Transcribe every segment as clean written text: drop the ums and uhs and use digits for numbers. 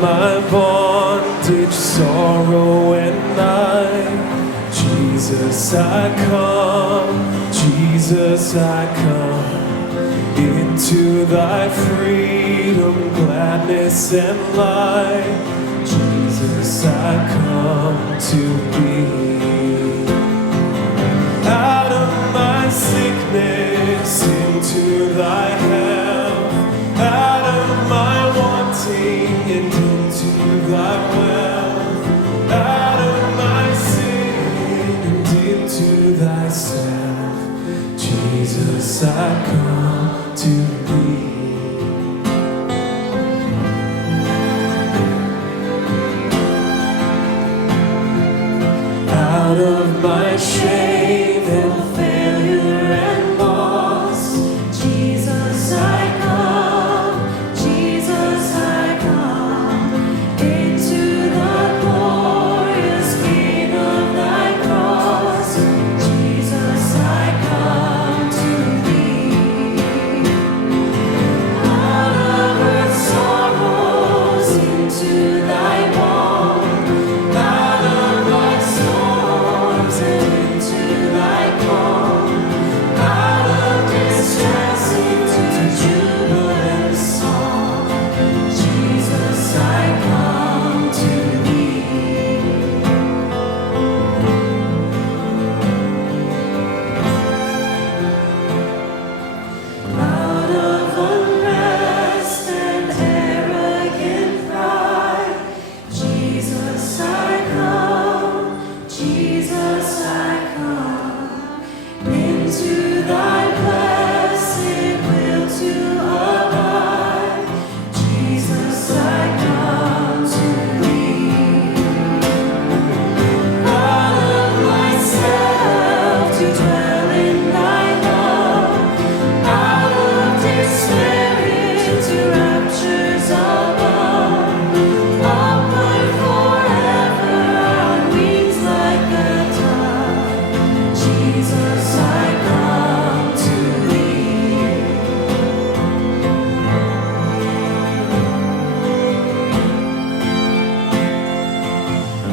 my bondage, sorrow, and night. Jesus, I come. Jesus, I come. Into thy freedom, gladness, and light. Jesus, I come to be. Out of my sickness, into thy health. Out of my wanting, and into thy wealth. Out of my sin, and into thyself. Jesus, I come to be. Out of my shame and failure and loss, Jesus, I come. Jesus, I come into the glorious gain of thy cross. Jesus, I come to thee. Out of earth's sorrows into thy balm. Out of my storms and into thy calm. Out of distress into jubilant song. Jesus, I come to thee. Out of unrest and arrogant pride, Jesus, I come. Jesus, I come. Into thy blessed will to abide. Jesus, I come to thee. Out of myself to dwell in thy love. Out of despair into raptures above. Upward forever on wings like a dove. Jesus, I come to thee.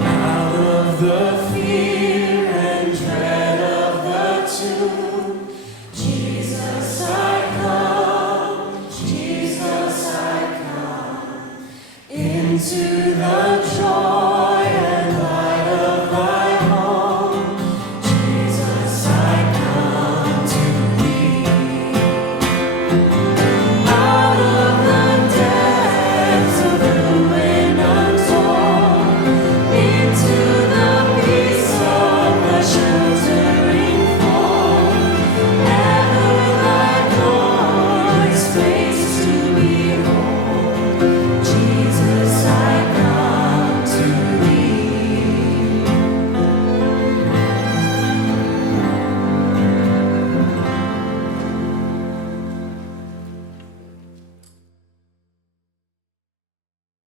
Out of the fear and dread of the tomb.